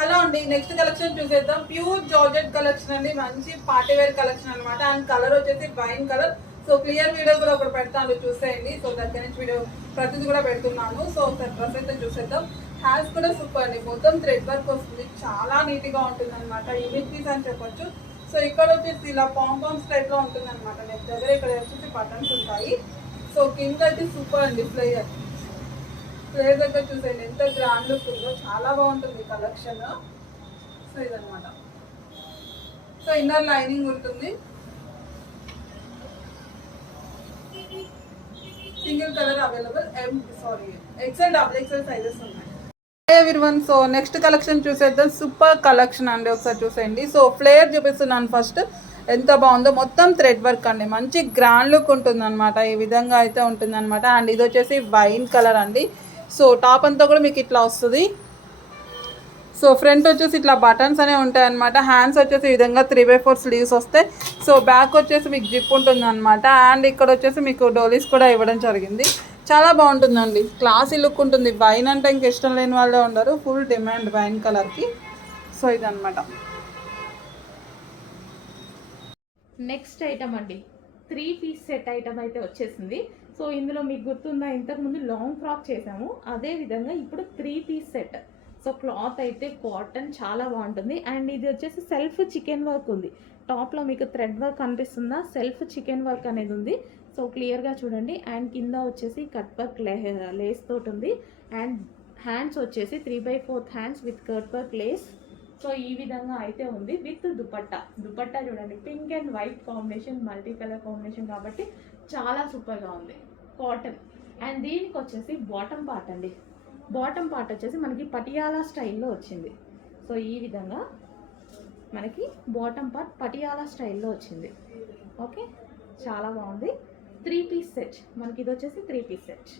Hello అండి, next collection చూసేద్దాం. Pure georgette collection అండి, మంచి పార్టీ వేర్ కలెక్షన్ అనమాట. అండ్ కలర్ వచ్చేసి wine colour. So clear video కూడా ఒకటి పెడతాను, చూసేయండి. సో దగ్గర నుంచి వీడియో ప్రతిదీ కూడా పెడుతున్నాను. సో ఒకసారి డ్రెస్ అయితే చూసేద్దాం. హ్యాండ్స్ కూడా సూపర్ అండి, మొత్తం థ్రెడ్ వర్క్ వస్తుంది, చాలా నీట్ గా ఉంటుంది అనమాట. యూనిక్ పీస్ అని చెప్పొచ్చు. సో ఇక్కడ వచ్చేసి ఇలా పాంపామ్స్ టైప్ లో ఉంటుంది అనమాట. నెక్స్ట్ దగ్గర ఇక్కడ వచ్చేసి బటన్స్ ఉంటాయి. సో కింద అయితే సూపర్ అండి, ప్లేయర్ దగ్గర చూసేయండి ఎంత గ్రాండ్ లుక్ ఉందో, చాలా బాగుంటుంది కలెక్షన్. సో ఇదనమాట. సో ఇన్నర్ లైనింగ్ ఉంటుంది, single colour available. XL double XL sizes ఉన్నాయి. ఎవ్రీవన్, సో నెక్స్ట్ కలెక్షన్ చూసేద్దాం. సూపర్ కలెక్షన్ అండి, ఒకసారి చూసేయండి. సో ఫ్లేయర్ చూపిస్తున్నాను ఫస్ట్, ఎంత బాగుందో. మొత్తం థ్రెడ్ వర్క్ అండి, మంచి గ్రాండ్ లుక్ ఉంటుంది అనమాట. ఈ విధంగా అయితే ఉంటుంది అనమాట. అండ్ ఇది వచ్చేసి వైన్ కలర్ అండి. సో టాప్ అంతా కూడా మీకు ఇట్లా వస్తుంది. సో ఫ్రంట్ వచ్చేసి ఇట్లా బటన్స్ అనేవి ఉంటాయి అనమాట. హ్యాండ్స్ వచ్చేసి ఈ విధంగా 3/4 స్లీవ్స్ వస్తాయి. సో బ్యాక్ వచ్చేసి మీకు జిప్ ఉంటుంది అనమాట. అండ్ ఇక్కడ వచ్చేసి మీకు డోలీస్ కూడా ఇవ్వడం జరిగింది. చాలా బాగుంటుందండి, క్లాసీ లుక్ ఉంటుంది. వైన్ అంటే ఇంక ఇష్టం లేని వాళ్ళే ఉండరు, ఫుల్ డిమాండ్ వైన్ కలర్కి. సో ఇదనమాట. నెక్స్ట్ ఐటమ్ అండి, 3 పీస్ సెట్ ఐటమ్ అయితే వచ్చేసింది. సో ఇందులో మీకు గుర్తుందా, ఇంతకుముందు లాంగ్ ఫ్రాక్ చేసాము, అదే విధంగా ఇప్పుడు 3 పీస్ సెట్. సో క్లాత్ అయితే కాటన్, చాలా బాగుంటుంది. అండ్ ఇది వచ్చేసి సెల్ఫ్ చికెన్ వర్క్ ఉంది. టాప్లో మీకు థ్రెడ్ వర్క్ కనిపిస్తుందా, సెల్ఫ్ చికెన్ వర్క్ అనేది ఉంది. సో క్లియర్గా చూడండి. అండ్ కింద వచ్చేసి కట్ వర్క్ లేస్ తోటి ఉంది. అండ్ హ్యాండ్స్ వచ్చేసి 3/4 hands with cut work lace. So ఈ విధంగా అయితే ఉంది విత్ దుపట్టా చూడండి, pink and white combination, multi colour combination కాబట్టి చాలా సూపర్గా ఉంది, కాటన్. అండ్ దీనికి వచ్చేసి బాటమ్ పార్ట్ అండి. బాటమ్ పార్ట్ వచ్చేసి మనకి పటియాలా స్టైల్లో వచ్చింది. సో ఈ విధంగా మనకి బాటమ్ పార్ట్ పటియాలా స్టైల్లో వచ్చింది. ఓకే, చాలా బాగుంది. 3 పీస్ సెట్ మనకి, ఇది వచ్చేసి 3 పీస్ సెట్.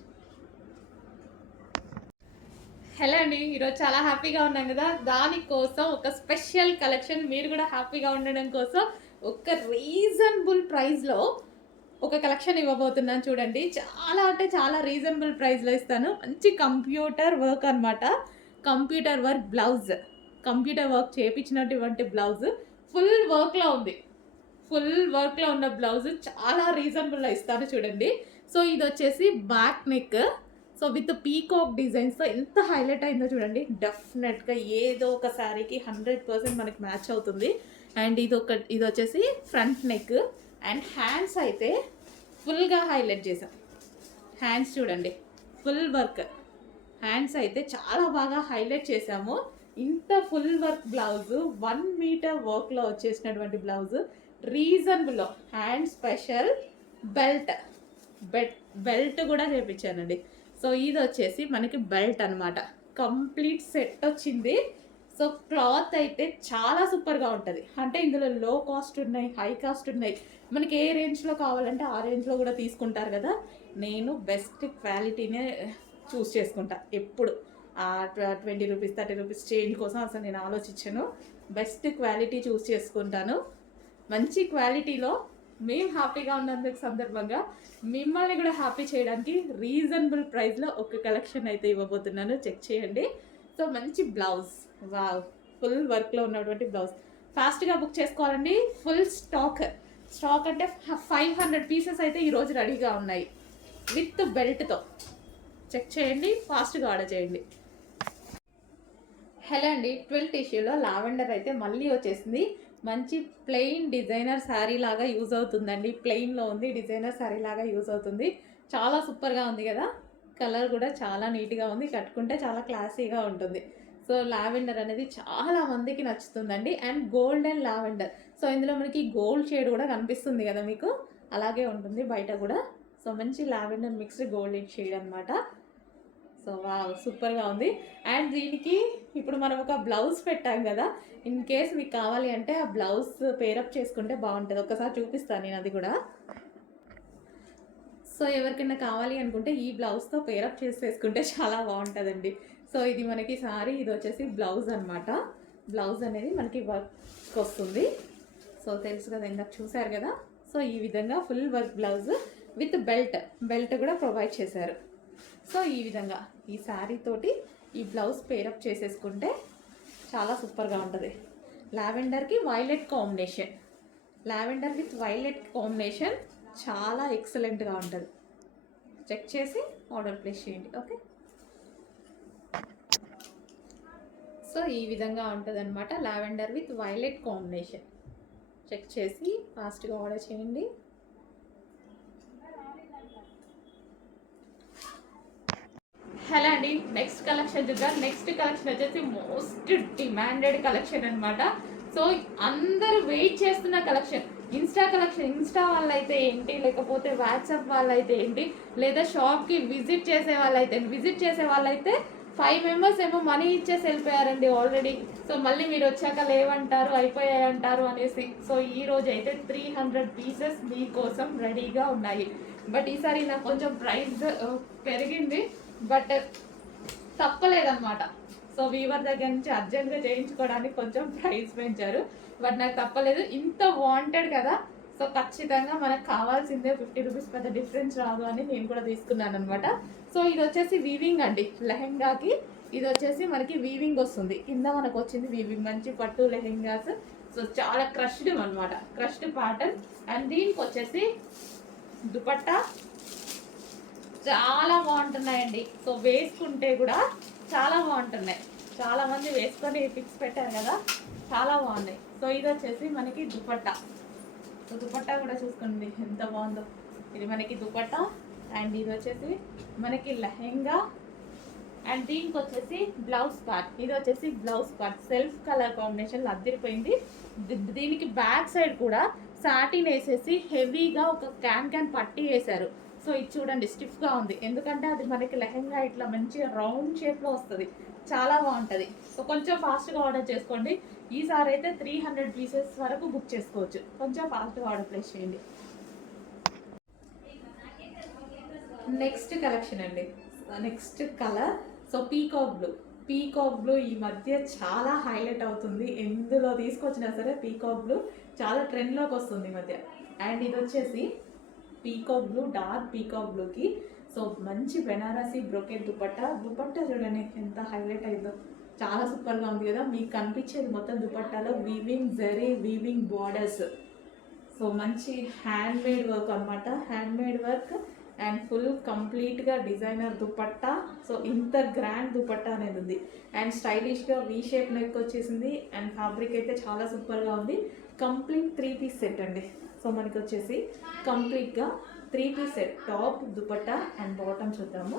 హలో అండి, ఈరోజు చాలా హ్యాపీగా ఉన్నాం కదా, దానికోసం ఒక స్పెషల్ కలెక్షన్, మీరు కూడా హ్యాపీగా ఉండడం కోసం ఒక రీజనబుల్ ప్రైస్లో ఒక కలెక్షన్ ఇవ్వబోతున్నాను. చూడండి, చాలా అంటే చాలా రీజనబుల్ ప్రైస్లో ఇస్తాను. మంచి కంప్యూటర్ వర్క్ అనమాట. Computer work blouse, computer work చేయించినటువంటి బ్లౌజ్, ఫుల్ వర్క్లో ఉంది. ఫుల్ వర్క్లో ఉన్న బ్లౌజ్ చాలా రీజనబుల్లో ఇస్తాను చూడండి. సో ఇది వచ్చేసి back neck, so with peacock డిజైన్స్తో ఎంత హైలైట్ అయిందో చూడండి. డెఫినెట్గా ఏదో ఒక శారీకి 100% మనకి మ్యాచ్ అవుతుంది. అండ్ ఇది వచ్చేసి ఫ్రంట్ నెక్. అండ్ హ్యాండ్స్ అయితే ఫుల్గా హైలైట్ చేసాం. హ్యాండ్స్ చూడండి, ఫుల్ వర్క్. హ్యాండ్స్ అయితే చాలా బాగా హైలైట్ చేసాము. ఇంత ఫుల్ వర్క్ బ్లౌజు, 1 మీటర్ వర్క్లో వచ్చేసినటువంటి బ్లౌజు, రీజనబుల్లో. హ్యాండ్ స్పెషల్ బెల్ట్ కూడా చేయించానండి. సో ఇది వచ్చేసి మనకి బెల్ట్ అనమాట, కంప్లీట్ సెట్ వచ్చింది. సో క్లాత్ అయితే చాలా సూపర్గా ఉంటుంది. అంటే ఇందులో లో కాస్ట్ ఉన్నాయి, హై కాస్ట్ ఉన్నాయి. మనకి ఏ రేంజ్లో కావాలంటే ఆ రేంజ్లో కూడా తీసుకుంటారు కదా. నేను బెస్ట్ క్వాలిటీనే చూస్ చేసుకుంటా ఎప్పుడు. 20 రూపీస్ 30 రూపీస్ చేంజ్ కోసం అసలు నేను ఆలోచించాను. బెస్ట్ క్వాలిటీ చూస్ చేసుకుంటాను. మంచి క్వాలిటీలో మేము హ్యాపీగా ఉన్నందుకు సందర్భంగా మిమ్మల్ని కూడా హ్యాపీ చేయడానికి రీజనబుల్ ప్రైస్లో ఒక కలెక్షన్ అయితే ఇవ్వబోతున్నాను, చెక్ చేయండి. సో మంచి బ్లౌజ్, వావ్, ఫుల్ వర్క్లో ఉన్నటువంటి బ్లౌజ్. ఫాస్ట్గా బుక్ చేసుకోవాలండి. ఫుల్ స్టాక్ అంటే 500 పీసెస్ అయితే ఈరోజు రెడీగా ఉన్నాయి విత్ బెల్ట్తో. చెక్ చేయండి, ఫాస్ట్గా ఆర్డర్ చేయండి. హలో అండి, 12 టిష్యూలో లావెండర్ అయితే మళ్ళీ వచ్చేసింది. మంచి ప్లెయిన్ డిజైనర్ శారీ లాగా యూజ్ అవుతుందండి. ప్లెయిన్లో ఉంది, డిజైనర్ శారీ లాగా యూజ్ అవుతుంది. చాలా సూపర్గా ఉంది కదా. కలర్ కూడా చాలా నీట్గా ఉంది, కట్టుకుంటే చాలా క్లాసీగా ఉంటుంది. సో లావెండర్ అనేది చాలా మందికి నచ్చుతుందండి. And golden lavender. సో ఇందులో మనకి గోల్డ్ షేడ్ కూడా కనిపిస్తుంది కదా మీకు, అలాగే ఉంటుంది బయట కూడా. సో మంచి లావెండర్ మిక్స్డ్ గోల్డెన్ షేడ్ అనమాట. సో వావ్, సూపర్గా ఉంది. అండ్ దీనికి ఇప్పుడు మనం ఒక బ్లౌజ్ పెట్టాం కదా, ఇన్ కేస్ మీకు కావాలి అంటే ఆ బ్లౌజ్ పేరప్ చేసుకుంటే బాగుంటుంది. ఒకసారి చూపిస్తాను నేను అది కూడా. సో ఎవరికైనా కావాలి అనుకుంటే ఈ బ్లౌజ్తో పేరప్ చేసేసుకుంటే చాలా బాగుంటుందండి. సో ఇది మనకి సారీ, ఇది వచ్చేసి బ్లౌజ్ అనమాట. బ్లౌజ్ అనేది మనకి వర్క్ వస్తుంది. సో తెలుసు కదా, ఇందాక చూసారు కదా. సో ఈ విధంగా full work blouse with belt కూడా ప్రొవైడ్ చేశారు. సో ఈ విధంగా ఈ శారీ తోటి ఈ బ్లౌజ్ పేరప్ చేసేసుకుంటే చాలా సూపర్గా ఉంటుంది. లావెండర్కి violet combination, lavender with violet combination చాలా ఎక్సలెంట్గా ఉంటుంది. చెక్ చేసి ఆర్డర్ ప్లేస్ చేయండి. ఓకే, సో ఈ విధంగా ఉంటుంది అనమాట. Lavender with violet combination check చేసి ఫాస్ట్గా ఆర్డర్ చేయండి. హలో అండి, నెక్స్ట్ కలెక్షన్ చూద్దాం. నెక్స్ట్ కలెక్షన్ వచ్చేసి మోస్ట్ డిమాండెడ్ కలెక్షన్ అనమాట. సో అందరూ వెయిట్ చేస్తున్న కలెక్షన్, ఇన్స్టా వాళ్ళైతే ఏంటి, లేకపోతే వాట్సాప్ వాళ్ళైతే ఏంటి, లేదా షాప్కి విజిట్ చేసే వాళ్ళైతే 5 మెంబర్స్ ఏమో మనీ ఇచ్చేసి వెళ్ళిపోయారండి ఆల్రెడీ. సో మళ్ళీ మీరు వచ్చాక లేవంటారు, అయిపోయాయి అంటారు అనేసి. సో ఈ రోజు అయితే 300 పీసెస్ మీకోసం రెడీగా ఉన్నాయి. బట్ ఈసారి నాకు కొంచెం ప్రైస్ పెరిగింది, బట్ తప్పలేదన్నమాట. సో వీవర్ దగ్గర నుంచి అర్జెంట్గా చేయించుకోవడానికి కొంచెం ప్రైస్ పెంచారు, బట్ నాకు తప్పలేదు. ఇంత వాంటెడ్ కదా, సో ఖచ్చితంగా మనకు కావాల్సిందే. 50 రూపీస్ పెద్ద డిఫరెన్స్ రాదు అని నేను కూడా తీసుకున్నాను అనమాట. సో ఇది వచ్చేసి వీవింగ్ అండి, లెహెంగాకి ఇది వచ్చేసి మనకి వీవింగ్ వస్తుంది. కింద మనకు వచ్చింది వీవింగ్, మంచి పట్టు లెహెంగాస్. సో చాలా క్రష్డ్ అనమాట, క్రష్డ్ ప్యాటర్న్. అండ్ దీనికి వచ్చేసి దుపట్టా చాలా బాగుంటున్నాయండి. సో వేసుకుంటే కూడా చాలా బాగుంటున్నాయి. చాలా మంది వేసుకొని పిక్స్ పెట్టారు కదా, చాలా బాగున్నాయి. సో ఇది వచ్చేసి మనకి దుపట్టా. సో దుపట్టా కూడా చూసుకోండి ఎంత బాగుందో. ఇది మనకి దుపట్టా, అండ్ ఇది వచ్చేసి మనకి లెహెంగా, అండ్ దీనికి వచ్చేసి బ్లౌజ్ పార్ట్. ఇది వచ్చేసి blouse part self colour combination అద్దరిపోయింది. దీనికి బ్యాక్ సైడ్ కూడా సాటిన్ వేసేసి హెవీగా ఒక క్యాన్ పట్టి వేశారు. సో ఇది చూడండి స్టిఫ్గా ఉంది, ఎందుకంటే అది మనకి లెహెంగా ఇట్లా మంచిగా రౌండ్ షేప్లో వస్తుంది, చాలా బాగుంటుంది. సో కొంచెం ఫాస్ట్గా ఆర్డర్ చేసుకోండి. ఈసారి అయితే 300 పీసెస్ వరకు బుక్ చేసుకోవచ్చు. కొంచెం ఫాస్ట్గా ఆర్డర్ ప్లేస్ చేయండి. నెక్స్ట్ కలెక్షన్ అండి, next colour. So peacock blue ఈ మధ్య చాలా హైలైట్ అవుతుంది. ఎందులో తీసుకొచ్చినా సరే పీకాక్ బ్లూ చాలా ట్రెండ్లోకి వస్తుంది ఈ మధ్య. అండ్ ఇది వచ్చేసి పీకాక్ బ్లూ, డార్క్ పీకాక్ బ్లూకి సో మంచి బెనారసి బ్రోకెట్ దుపట్టా చూడండి ఎంత హైలైట్ అయిందో, చాలా సూపర్గా ఉంది కదా. మీకు కనిపించేది మొత్తం దుపట్టాలో weaving zari, weaving borders. So మంచి హ్యాండ్ మేడ్ వర్క్ అనమాట, handmade work and full కంప్లీట్గా డిజైనర్ దుపట్టా. సో ఇంత గ్రాండ్ దుపట్టా అనేది ఉంది. అండ్ స్టైలిష్గా వీ షేప్ నెక్ వచ్చేసింది. అండ్ ఫ్యాబ్రిక్ అయితే చాలా సూపర్గా ఉంది. కంప్లీట్ 3 పీస్ సెట్ అండి. సో మనకి వచ్చేసి కంప్లీట్గా 3 piece set, top, dupatta and bottom చూద్దాము.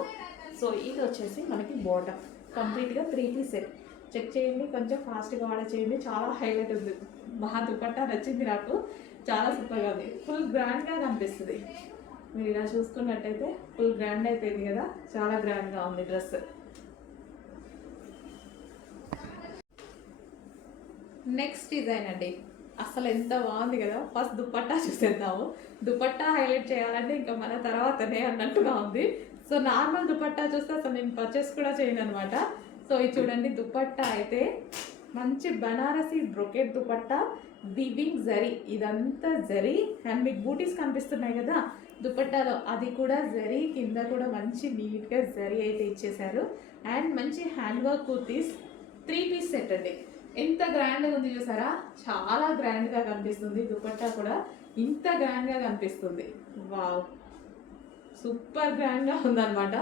సో ఇది వచ్చేసి మనకి బాటమ్, కంప్లీట్గా 3 పీస్ సెట్. చెక్ చేయండి, కొంచెం ఫాస్ట్గా ఆర్డర్ చేయండి. చాలా హైలైట్ ఉంది, మా దుపట్టా నచ్చింది నాకు, చాలా సూపర్గా ఉంది. ఫుల్ గ్రాండ్గా కనిపిస్తుంది. మీరు ఇలా చూసుకున్నట్టయితే ఫుల్ గ్రాండ్ అయిపోయింది కదా, చాలా గ్రాండ్గా ఉంది డ్రెస్. నెక్స్ట్ డిజైన్ అండి, అసలు ఎంత బాగుంది కదా. ఫస్ట్ దుపట్టా చూసేద్దాము. దుపట్టా హైలైట్ చేయాలంటే ఇంకా మన తర్వాతనే అన్నట్టుగా ఉంది. సో నార్మల్ దుపట్టా చూస్తే అసలు నేను పర్చేస్ కూడా చేయను అనమాట. సో ఇది చూడండి, దుపట్టా అయితే మంచి బనారసి బ్రొకెట్ దుపట్టా, వివింగ్ జరీ, ఇదంతా జరీ. అండ్ మీకు బూటీస్ కనిపిస్తున్నాయి కదా దుపట్టాలో, అది కూడా జరీ, కింద కూడా మంచి నీట్గా జరీ అయితే ఇచ్చేసారు. అండ్ మంచి hand work kurtis, 3 piece set అండి. ఎంత గ్రాండ్గా ఉంది చూసారా, చాలా గ్రాండ్గా కనిపిస్తుంది. దుపట్టా కూడా ఇంత గ్రాండ్గా కనిపిస్తుంది. వావ్, సూపర్ గ్రాండ్గా ఉందన్నమాట.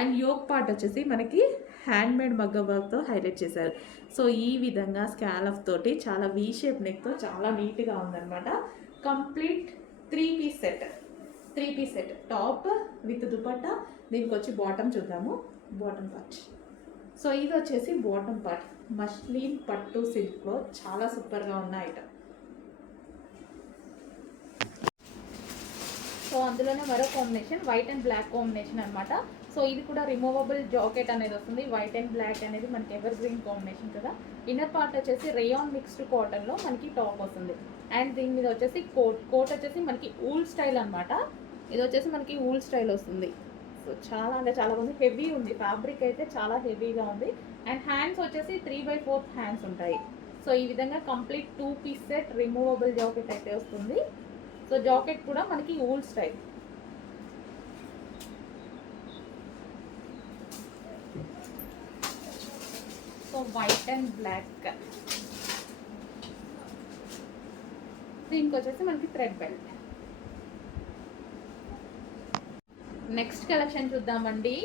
అండ్ యోక్ పార్ట్ వచ్చేసి మనకి హ్యాండ్ మేడ్ మగ్గ వర్క్తో హైలైట్ చేశారు. సో ఈ విధంగా స్కాలఫ్ తోటి చాలా వీ షేప్ నెక్తో చాలా నీట్గా ఉందన్నమాట. Complete 3 piece set, top with dupatta. దీనికి వచ్చి బాటమ్ చూద్దాము, బాటమ్ పార్ట్. సో ఇది వచ్చేసి బాటమ్ పార్ట్, మస్లిన్ పట్టు సిల్క్లో చాలా సూపర్గా ఉన్న ఐటమ్. సో అందులోనే మరో combination white and black combination అనమాట. సో ఇది కూడా రిమూవబుల్ జాకెట్ అనేది వస్తుంది. వైట్ అండ్ బ్లాక్ అనేది మనకి ఎవర్ గ్రీన్ కాంబినేషన్ కదా. ఇన్నర్ పార్ట్ వచ్చేసి రేయాన్ మిక్స్డ్ కాటన్లో మనకి టాప్ వస్తుంది. అండ్ దీని మీద వచ్చేసి కోట్ వచ్చేసి మనకి ఊల్ స్టైల్ అనమాట. ఇది వచ్చేసి మనకి ఊల్ స్టైల్ వస్తుంది. సో చాలా అంటే చాలా ఉంది, హెవీ ఉంది, ఫ్యాబ్రిక్ అయితే చాలా హెవీగా ఉంది. అండ్ హ్యాండ్స్ వచ్చేసి 3/4 హ్యాండ్స్ ఉంటాయి. సో ఈ విధంగా complete 2 piece set removable jacket అయితే వస్తుంది. సో జాకెట్ కూడా మనకి wool style. So so white and black. దీనికి వచ్చేసి మనకి థ్రెడ్ బెల్ట్. నెక్స్ట్ కలెక్షన్ చూద్దామండి.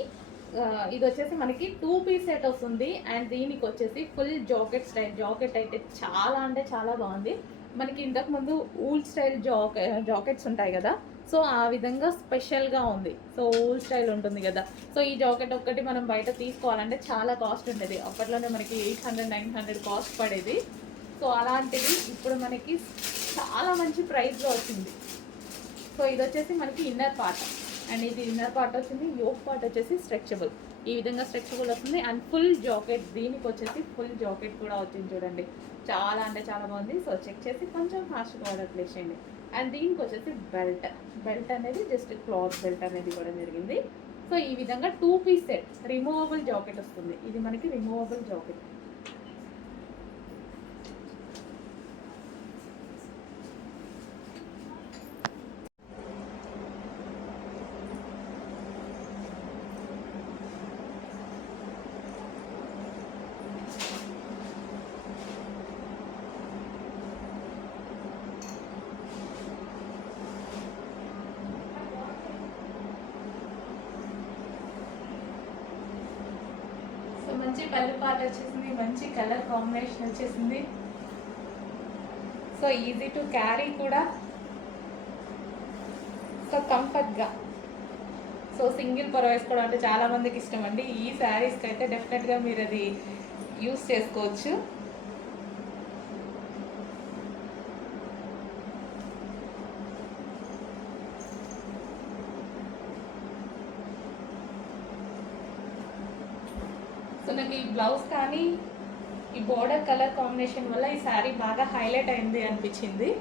ఇది వచ్చేసి మనకి 2 పీస్ సెట్ వస్తుంది అండ్ దీనికి వచ్చేసి ఫుల్ జాకెట్ స్టైల్. జాకెట్ అయితే చాలా అంటే చాలా బాగుంది. మనకి ఇంతకుముందు ఊల్ స్టైల్ జాకెట్స్ ఉంటాయి కదా, సో ఆ విధంగా స్పెషల్గా ఉంది. సో ఊల్ స్టైల్ ఉంటుంది కదా, సో ఈ జాకెట్ ఒక్కటి మనం బయట తీసుకోవాలంటే చాలా కాస్ట్ ఉండేది. అప్పట్లోనే మనకి 800-900 కాస్ట్ పడేది. సో అలాంటిది ఇప్పుడు మనకి చాలా మంచి ప్రైస్లో వచ్చింది. సో ఇది వచ్చేసి మనకి ఇన్నర్ పార్ట్ అండ్ ఇది ఇన్నర్ పార్ట్ వచ్చింది. యోక్ పార్ట్ వచ్చేసి స్ట్రెచబుల్, ఈ విధంగా స్ట్రెచబుల్ వస్తుంది అండ్ ఫుల్ జాకెట్. దీనికి వచ్చేసి ఫుల్ జాకెట్ కూడా వచ్చింది చూడండి, చాలా అంటే చాలా బాగుంది. సో చెక్ చేసి కొంచెం ఫాస్ట్గా ఆర్డర్ ప్లేస్ చేయండి. అండ్ దీనికి వచ్చేసి బెల్ట్ అనేది జస్ట్ క్లాత్ బెల్ట్ అనేది కూడా జరిగింది. సో ఈ విధంగా 2 పీస్ సెట్ రిమూవబుల్ జాకెట్ వస్తుంది. ఇది మనకి రిమూవబుల్ జాకెట్. మంచి పళ్ళు పాట వచ్చేసింది, మంచి కలర్ కాంబినేషన్ వచ్చేసింది. సో ఈజీ టు క్యారీ కూడా, సో కంఫర్ట్గా. సో సింగిల్ పొర వేసుకోవడం అంటే చాలా మందికి ఇష్టం అండి. ఈ శారీస్కి అయితే డెఫినెట్గా మీరు అది యూస్ చేసుకోవచ్చు. సో నాకు ఈ బ్లౌజ్ కానీ ఈ బోర్డర్ కలర్ కాంబినేషన్ వల్ల ఈ శారీ బాగా హైలైట్ అయింది అనిపించింది.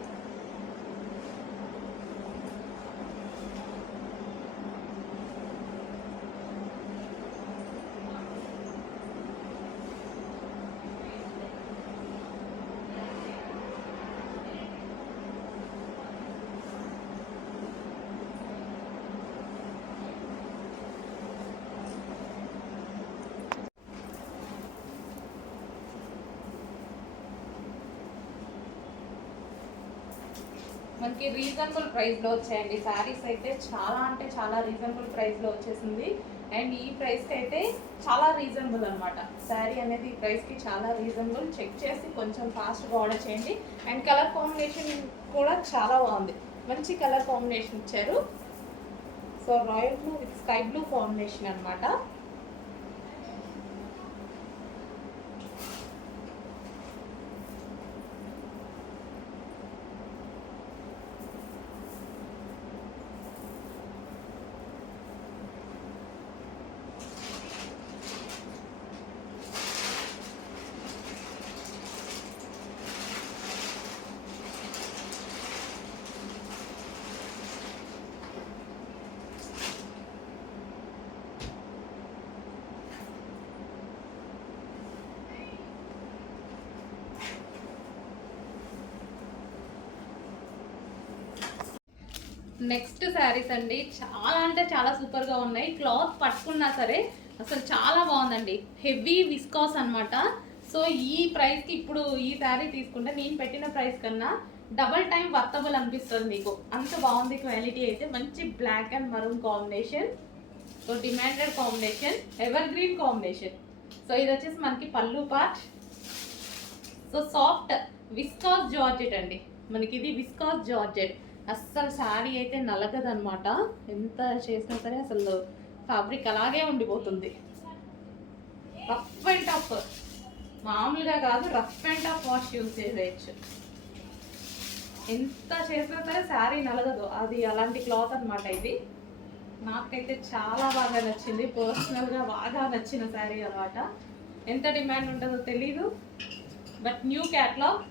మనకి రీజనబుల్ ప్రైస్లో వచ్చాయండి శారీస్ అయితే, చాలా అంటే చాలా రీజనబుల్ ప్రైస్లో వచ్చేసింది. అండ్ ఈ ప్రైస్కి అయితే చాలా రీజనబుల్ అనమాట. శారీ అనేది ఈ ప్రైస్కి చాలా రీజనబుల్. చెక్ చేసి కొంచెం ఫాస్ట్గా ఆర్డర్ చేయండి. అండ్ కలర్ కాంబినేషన్ కూడా చాలా బాగుంది, మంచి కలర్ కాంబినేషన్ ఇచ్చారు. So royal blue with sky blue combination అనమాట. నెక్స్ట్ శారీస్ అండి, చాలా అంటే చాలా సూపర్గా ఉన్నాయి. క్లాత్ పట్టుకున్నా సరే అసలు చాలా బాగుందండి. హెవీ విస్కాస్ అనమాట. సో ఈ ప్రైస్కి ఇప్పుడు ఈ శారీ తీసుకుంటే నేను పెట్టిన ప్రైస్ కన్నా డబల్ టైం వర్తబుల్ అనిపిస్తుంది మీకు, అంత బాగుంది క్వాలిటీ అయితే. మంచి black and maroon combination, so demanded combination, evergreen combination. So ఇది వచ్చేసి మనకి pallu part. So soft viscose georgette అండి, మనకి ఇది విస్కాస్ జార్జెట్. అస్సలు శారీ అయితే నలగదనమాట, ఎంత చేసినా సరే అసలు ఫ్యాబ్రిక్ అలాగే ఉండిపోతుంది. రఫ్ అండ్ టఫ్, మామూలుగా కాదు, rough and tough wash use చేసేయచ్చు. ఎంత చేసినా సరే శారీ నలగదు, అది అలాంటి క్లాత్ అనమాట ఇది. నాకైతే చాలా బాగా నచ్చింది, పర్సనల్గా బాగా నచ్చిన శారీ అనమాట. ఎంత డిమాండ్ ఉంటుందో తెలీదు, బట్ న్యూ క్యాట్లాగ్.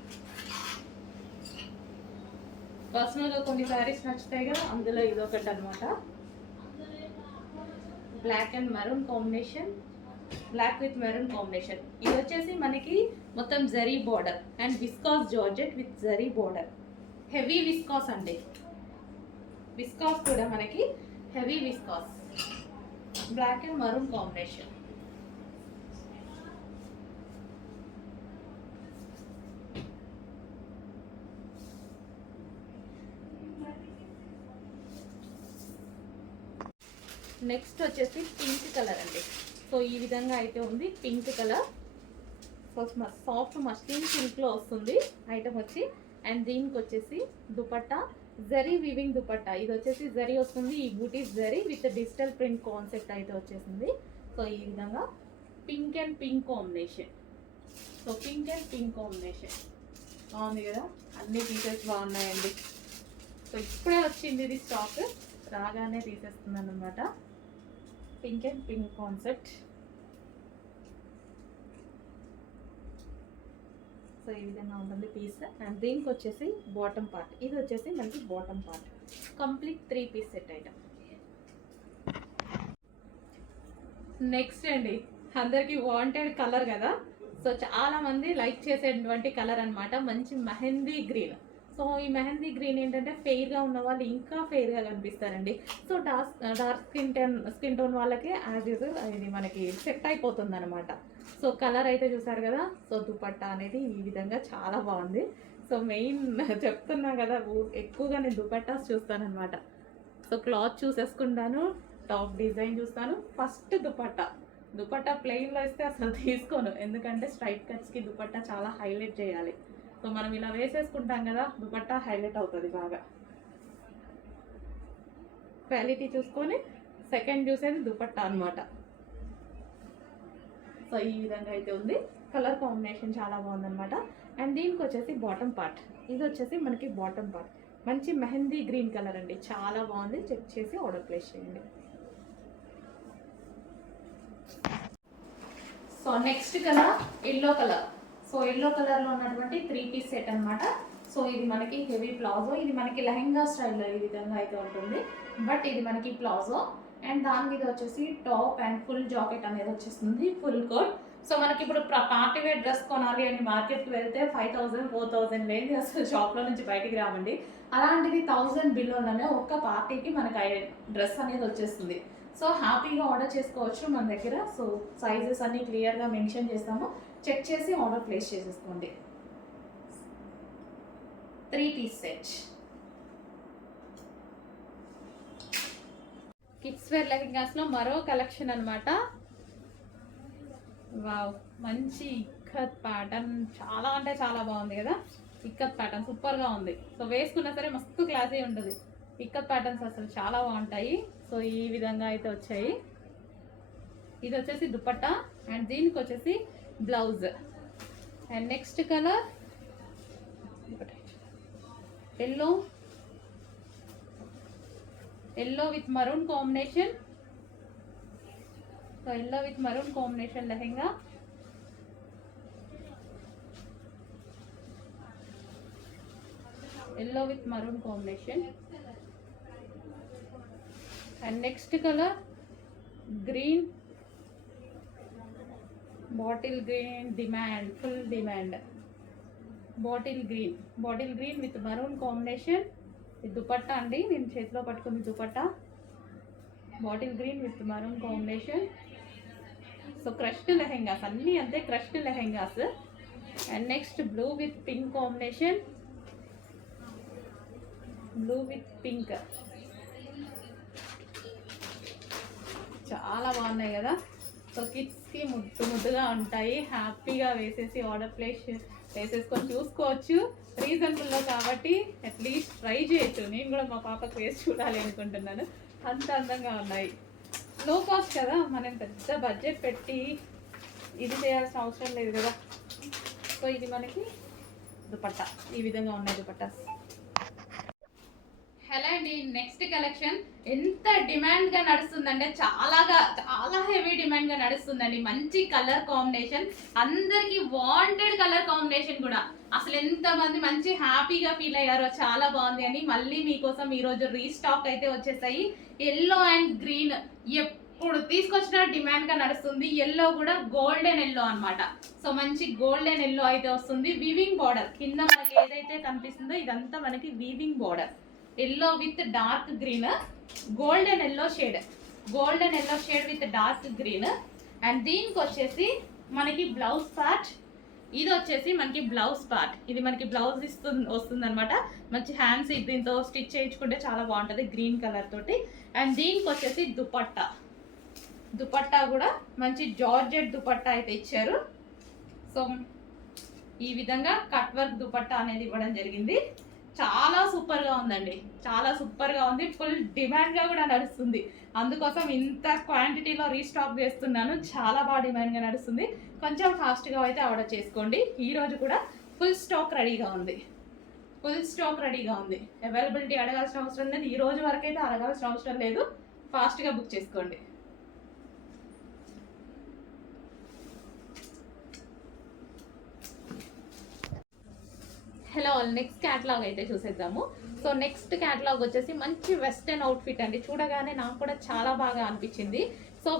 పర్సనల్గా కొన్ని శారీస్ నచ్చుతాయి కదా, అందులో ఇదొకటి అనమాట. Black and maroon combination, black with maroon combination. ఇది వచ్చేసి మనకి మొత్తం zari border and viscose georgette with zari border. Heavy viscose అండి, విస్కాస్ కూడా మనకి heavy viscose. Black and maroon combination. Next వచ్చేసి పింక్ కలర్ అండి. సో ఈ విధంగా అయితే ఉంది pink colour. So soft muslin సిల్క్లో వస్తుంది ఐటమ్ వచ్చి. అండ్ దీనికి వచ్చేసి దుపట్టా జరీ వివింగ్ దుపట్టా. ఇది వచ్చేసి జరీ వస్తుంది, ఈ బూటీస్ zari with digital print concept అయితే వచ్చేసింది. సో ఈ విధంగా pink and pink combination. So pink and pink combination బాగుంది కదా, అన్ని పీసెస్ బాగున్నాయండి. సో ఇప్పుడే వచ్చింది ఇది స్టాక్, రాగానే తీసేస్తున్నాను అనమాట. Pink and pink concept. So ఈ విధంగా ఉంటుంది పీస్. అండ్ దీనికి వచ్చేసి బాటమ్ పార్ట్. ఇది వచ్చేసి మనకి bottom part. Complete 3 piece set item. Next అండి, అందరికి వాంటెడ్ కలర్ కదా. సో చాలా మంది లైక్ చేసేటువంటి కలర్ అన్నమాట, మంచి మెహందీ గ్రీన్. సో ఈ మెహందీ గ్రీన్ ఏంటంటే ఫెయిర్గా ఉన్న వాళ్ళు ఇంకా ఫెయిర్గా కనిపిస్తారండి. సో డార్క్ స్కిన్ టోన్ వాళ్ళకి యాజ్ యూజువల్ ఇది మనకి సెట్ అయిపోతుంది అనమాట. సో కలర్ అయితే చూసారు కదా. సో దుపట్టా అనేది ఈ విధంగా చాలా బాగుంది. సో మెయిన్ చెప్తున్నా కదా, ఎక్కువగా నేను దుపట్టాస్ చూస్తానన్నమాట. సో క్లాత్ చూసేసుకుంటాను, టాప్ డిజైన్ చూస్తాను, ఫస్ట్ దుపట్టా ప్లెయిన్లో ఇస్తే అసలు తీసుకోను, ఎందుకంటే స్ట్రైట్ కట్స్కి దుపట్టా చాలా హైలైట్ చేయాలి. సో మనం ఇలా వేసేసుకుంటాం కదా, దుపట్టా హైలైట్ అవుతుంది బాగా. క్వాలిటీ చూసుకొని సెకండ్ చూసేది దుపట్టా అనమాట. సో ఈ విధంగా అయితే ఉంది. కలర్ కాంబినేషన్ చాలా బాగుందన్నమాట. అండ్ దీనికి వచ్చేసి బాటమ్ పార్ట్. ఇది వచ్చేసి మనకి బాటమ్ పార్ట్, మంచి మెహందీ గ్రీన్ కలర్ అండి, చాలా బాగుంది. చెక్ చేసి ఆర్డర్ ప్లేస్ చేయండి. So next colour yellow colour. So yellow కలర్లో ఉన్నటువంటి 3 పీస్ సెట్ అనమాట. సో ఇది మనకి హెవీ ప్లాజో. ఇది మనకి లెహెంగా స్టైల్లో ఈ విధంగా అయితే ఉంటుంది, బట్ ఇది మనకి ప్లాజో. అండ్ దాని మీద వచ్చేసి టాప్ అండ్ ఫుల్ జాకెట్ అనేది వచ్చేస్తుంది, ఫుల్ కోట్. సో మనకి ఇప్పుడు పార్టీ వేర్ డ్రెస్ కొనాలి అని మార్కెట్కి వెళ్తే 5000 4000 లేని అసలు షాప్లో నుంచి బయటికి రావండి. అలాంటిది 1000 బిల్లోనే ఒక్క పార్టీకి మనకి డ్రెస్ అనేది వచ్చేస్తుంది. సో హ్యాపీగా ఆర్డర్ చేసుకోవచ్చు మన దగ్గర. సో సైజెస్ అన్నీ క్లియర్గా మెన్షన్ చేస్తాము, చెక్ చేసి ఆర్డర్ ప్లేస్ చేసేసుకోండి. 3 పీస్ సెట్. కిడ్స్ వేర్ లెహెంగాస్లో మరో కలెక్షన్ అనమాట. వావ్, మంచి ఇక్కత్ ప్యాటర్న్, చాలా అంటే చాలా బాగుంది కదా. ఇక్కత్ ప్యాటర్న్ సూపర్గా ఉంది. సో వేసుకున్నా సరే మస్తు క్లాసీ ఉంటుంది. ఇక్కత్ ప్యాటర్న్స్ అసలు చాలా బాగుంటాయి. సో ఈ విధంగా అయితే వచ్చాయి. ఇది వచ్చేసి దుపట్టా అండ్ దీనికి వచ్చేసి blouse. And next colour yellow with maroon combination. So yellow with maroon combination lehenga. Yellow with maroon combination. And next colour green, bottle green, demand, full demand. Bottle green with maroon combination. ఇది దుపట్టా అండి, నేను చేతిలో పట్టుకుంది dupatta. Bottle green with maroon combination. So crushed lehengas అన్నీ అంతే, crushed lehengas. And next blue with pink combination. Blue with pink చాలా బాగున్నాయి కదా. సో కిడ్స్కి ముద్దుగా ఉంటాయి, హ్యాపీగా వేసేసి ఆర్డర్ ప్లేస్ వేసేసుకొని చూసుకోవచ్చు. రీజనబుల్లో కాబట్టి అట్లీస్ట్ ట్రై చేయొచ్చు. నేను కూడా మా పాపకు వేసి చూడాలి అనుకుంటున్నాను, అంత అందంగా ఉన్నాయి. లో కాస్ట్ కదా, మనం పెద్ద బడ్జెట్ పెట్టి ఇది చేయాల్సిన అవసరం లేదు కదా. సో ఇది మనకి దుపట్టా, ఈ విధంగా ఉన్నాయి దుపట్టాస్. హలో అండి, నెక్స్ట్ కలెక్షన్ ఎంత డిమాండ్గా నడుస్తుందంటే చాలా హెవీ డిమాండ్గా నడుస్తుందండి. మంచి కలర్ కాంబినేషన్, అందరికి వాంటెడ్ కలర్ కాంబినేషన్ కూడా. అసలు ఎంతమంది మంచి హ్యాపీగా ఫీల్ అయ్యారో, చాలా బాగుంది అని. మళ్ళీ మీకోసం ఈరోజు రీస్టాక్ అయితే వచ్చేసాయి. ఎల్లో అండ్ గ్రీన్ ఎప్పుడు తీసుకొచ్చిన డిమాండ్గా నడుస్తుంది. ఎల్లో కూడా గోల్డెన్ ఎల్లో అనమాట. సో మంచి గోల్డెన్ ఎల్లో అయితే వస్తుంది. వీవింగ్ బార్డర్ కింద మనకి ఏదైతే కనిపిస్తుందో ఇదంతా మనకి weaving border. Yellow with dark green, golden yellow shade with dark green. And దీనికి వచ్చేసి మనకి బ్లౌజ్ పార్ట్ ఇది వచ్చేసి మనకి బ్లౌజ్ పార్ట్. ఇది మనకి బ్లౌజ్ వస్తుంది అనమాట. మంచి హ్యాండ్స్ దీంతో స్టిచ్ చేయించుకుంటే చాలా బాగుంటుంది గ్రీన్ కలర్ తోటి. అండ్ దీనికి వచ్చేసి దుపట్టా. దుపట్టా కూడా మంచి జార్జెట్ దుపట్టా అయితే ఇచ్చారు. సో ఈ విధంగా కట్ వర్క్ దుపట్టా అనేది ఇవ్వడం జరిగింది. చాలా సూపర్గా ఉందండి, చాలా సూపర్గా ఉంది. ఫుల్ డిమాండ్గా కూడా నడుస్తుంది. అందుకోసం ఇంత క్వాంటిటీలో రీస్టాక్ చేస్తున్నాను. చాలా బాగా డిమాండ్గా నడుస్తుంది. కొంచెం ఫాస్ట్గా అయితే ఆర్డర్ చేసుకోండి. ఈరోజు కూడా ఫుల్ స్టాక్ రెడీగా ఉంది. ఫుల్ స్టాక్ రెడీగా ఉంది. అవైలబిలిటీ అడగాల్సిన అవసరం లేదు. ఈ రోజు వరకు అయితే అడగాల్సిన అవసరం లేదు. ఫాస్ట్గా బుక్ చేసుకోండి. హలో, నెక్స్ట్ క్యాటలాగ్ అయితే చూసేద్దాము. సో నెక్స్ట్ క్యాటలాగ్ వచ్చేసి మంచి వెస్టర్న్ అవుట్ఫిట్ అండి. చూడగానే నాకు కూడా చాలా బాగా అనిపించింది. సో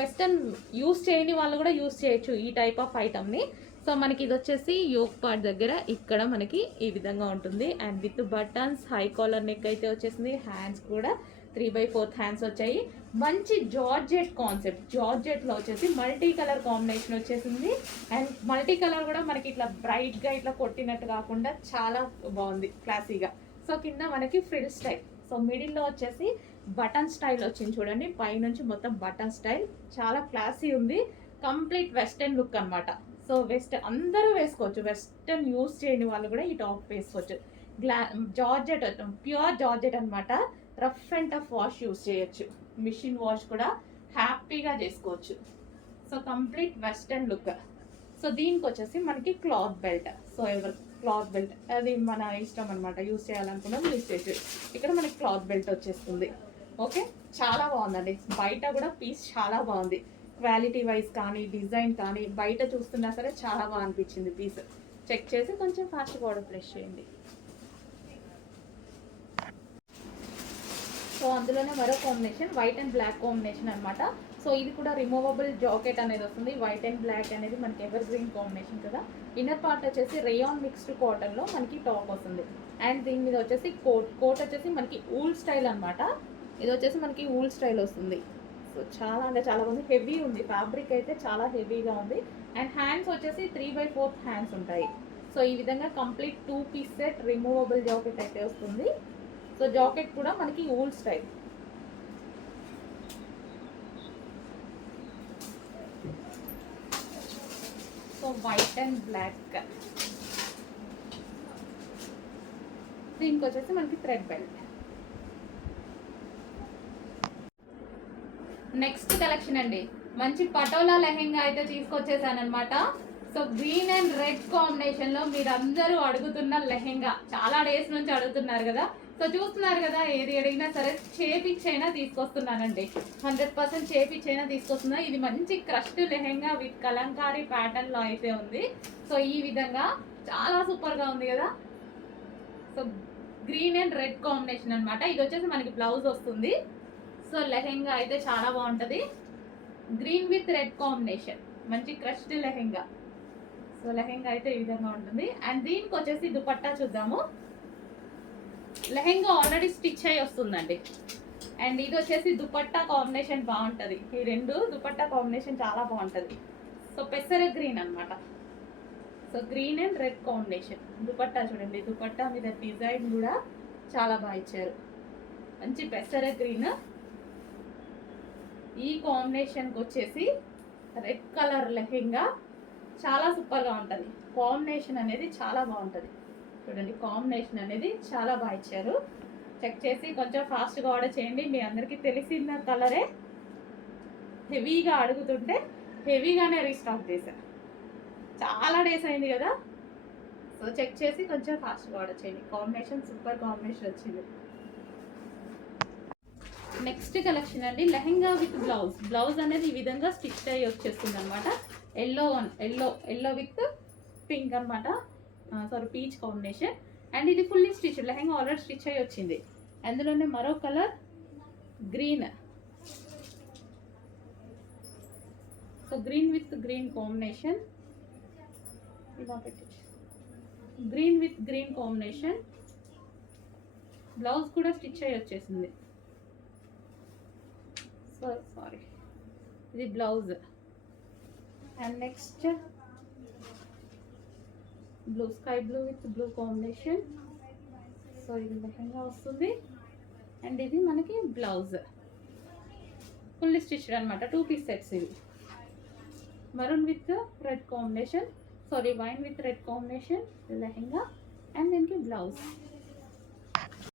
వెస్టర్న్ యూస్ చేయని వాళ్ళు కూడా యూస్ చేయొచ్చు ఈ టైప్ ఆఫ్ ఐటమ్ని. సో మనకి ఇది వచ్చేసి యోక్ పార్ట్ దగ్గర ఇక్కడ మనకి ఈ విధంగా ఉంటుంది. And with buttons, high collar neck అయితే వచ్చేసింది. హ్యాండ్స్ కూడా 3/4 హ్యాండ్స్ వచ్చాయి. మంచి జార్జెట్ కాన్సెప్ట్. జార్జెట్లో వచ్చేసి మల్టీ కలర్ కాంబినేషన్ వచ్చేసింది. అండ్ మల్టీ కలర్ కూడా మనకి ఇట్లా బ్రైట్గా ఇట్లా కొట్టినట్టు కాకుండా చాలా బాగుంది, క్లాసీగా. సో కింద మనకి ఫ్రిల్ స్టైల్. సో మిడిల్లో వచ్చేసి బటన్ స్టైల్ వచ్చింది చూడండి. పైనుంచి మొత్తం బటన్ స్టైల్ చాలా క్లాసీ ఉంది. కంప్లీట్ వెస్టర్న్ లుక్ అనమాట. సో అందరూ వేసుకోవచ్చు. వెస్టర్న్ యూస్ చేయని వాళ్ళు కూడా ఈ టాప్ వేసుకోవచ్చు. జార్జెట్, ప్యూర్ జార్జెట్ అనమాట. Rough and tough wash use చేయొచ్చు. మిషన్ వాష్ కూడా హ్యాపీగా చేసుకోవచ్చు. So complete western look. So దీనికి వచ్చేసి మనకి cloth belt. So cloth belt అది మన ఇష్టం అనమాట. యూస్ చేయాలనుకున్నది యూస్ చేయొచ్చు. ఇక్కడ మనకి క్లాత్ బెల్ట్ వచ్చేస్తుంది. ఓకే, చాలా బాగుందండి. బయట కూడా పీస్ చాలా బాగుంది. క్వాలిటీ వైజ్ కానీ డిజైన్ కానీ బయట చూస్తున్నా సరే చాలా బాగా అనిపించింది పీస్. చెక్ చేసి కొంచెం ఫాస్ట్గా ఆర్డర్ ప్లేస్ చేయండి. సో అందులోనే మరో combination white and black combination అనమాట. సో ఇది కూడా రిమూవబుల్ జాకెట్ అనేది వస్తుంది. వైట్ అండ్ బ్లాక్ అనేది మనకి ఎవర్ గ్రీన్ కాంబినేషన్ కదా. ఇన్నర్ పార్ట్ వచ్చేసి రేయాన్ మిక్స్డ్ కాటన్లో మనకి టాప్ వస్తుంది. అండ్ దీని మీద వచ్చేసి కోట్ వచ్చేసి మనకి ఊల్ స్టైల్ అనమాట. ఇది వచ్చేసి మనకి ఊల్ స్టైల్ వస్తుంది. సో చాలా అంటే చాలా ఉంది. హెవీ ఉంది. ఫ్యాబ్రిక్ అయితే చాలా హెవీగా ఉంది. అండ్ హ్యాండ్స్ వచ్చేసి 3/4 హ్యాండ్స్ ఉంటాయి. సో ఈ విధంగా complete 2 piece set removable jacket అయితే వస్తుంది. సో జాకెట్ కూడా మనకి wool style. So white and black. దీనికి వచ్చేసి మనకి థ్రెడ్ బెల్ట్. నెక్స్ట్ కలెక్షన్ అండి, మంచి పటోలా లెహెంగా అయితే తీసుకొచ్చేసాను అనమాట. So green and red combination లో మీరందరూ అడుగుతున్న లెహెంగా, చాలా డేస్ నుంచి అడుగుతున్నారు కదా. సో చూస్తున్నారు కదా, ఏది అడిగినా సరే చేపిచ్చైనా తీసుకొస్తున్నానండి. 100% చేపిచ్చైనా తీసుకొస్తున్నా. ఇది మంచి crushed lehenga with Kalamkari pattern లో అయితే ఉంది. సో ఈ విధంగా చాలా సూపర్ గా ఉంది కదా. So green and red combination అనమాట. ఇది వచ్చేసి మనకి బ్లౌజ్ వస్తుంది. సో లెహెంగా అయితే చాలా బాగుంటుంది. గ్రీన్ విత్ రెడ్ కాంబినేషన్, మంచి క్రష్డ్ లెహెంగా. సో లెహెంగా అయితే ఈ విధంగా ఉంటుంది. అండ్ దీనికి వచ్చేసి దుపట్టా చూద్దాము. లెహెంగా ఆల్రెడీ స్టిచ్ అయ్యి వస్తుందండి. అండ్ ఇది వచ్చేసి దుపట్టా కాంబినేషన్ బాగుంటుంది. ఈ రెండు దుపట్టా కాంబినేషన్ చాలా బాగుంటుంది. సో పెసర గ్రీన్ అనమాట. So green and red combination dupatta చూడండి. దుపట్టా మీద డిజైన్ కూడా చాలా బాగా ఇచ్చారు. మంచి పెసర గ్రీన్. ఈ కాంబినేషన్కి వచ్చేసి రెడ్ కలర్ లెహెంగా చాలా సూపర్గా ఉంటుంది. కాంబినేషన్ అనేది చాలా బాగుంటుంది. చూడండి, కాంబినేషన్ అనేది చాలా బాగా ఇచ్చారు. చెక్ చేసి కొంచెం ఫాస్ట్గా ఆర్డర్ చేయండి. మీ అందరికీ తెలిసిన కలరే. హెవీగా అడుగుతుంటే హెవీగానే రీస్టాక్ చేశాను. చాలా డేస్ అయింది కదా. సో చెక్ చేసి కొంచెం ఫాస్ట్గా ఆర్డర్ చేయండి. కాంబినేషన్ సూపర్ కాంబినేషన్ వచ్చింది. నెక్స్ట్ కలెక్షన్ అండి, లెహెంగా విత్ బ్లౌజ్. బ్లౌజ్ అనేది ఈ విధంగా స్టిచ్ అయ్యి వచ్చేస్తుంది అనమాట. ఎల్లో విత్ పింక్ అనమాట. Sorry, peach combination. అండ్ ఇది fully stitch. Lehenga already stitch అయ్యి వచ్చింది. అందులోనే మరో colour green. So green with green combination. ఇలా పెట్టచ్చు. Green with green combination. Blouse కూడా స్టిచ్ అయ్యి వచ్చేసింది. సారీ, ఇది blouse. And next blue sky blue with blue combination. So ఇది లెహంగా వస్తుంది అండ్ ఇది మనకి బ్లౌజ్ ఫుల్ స్టిచ్డ్ అనమాట. 2 పీస్ సెట్స్ ఇవి. Maroon with red combination, sorry wine with red combination lehenga and దీనికి బ్లౌజ్.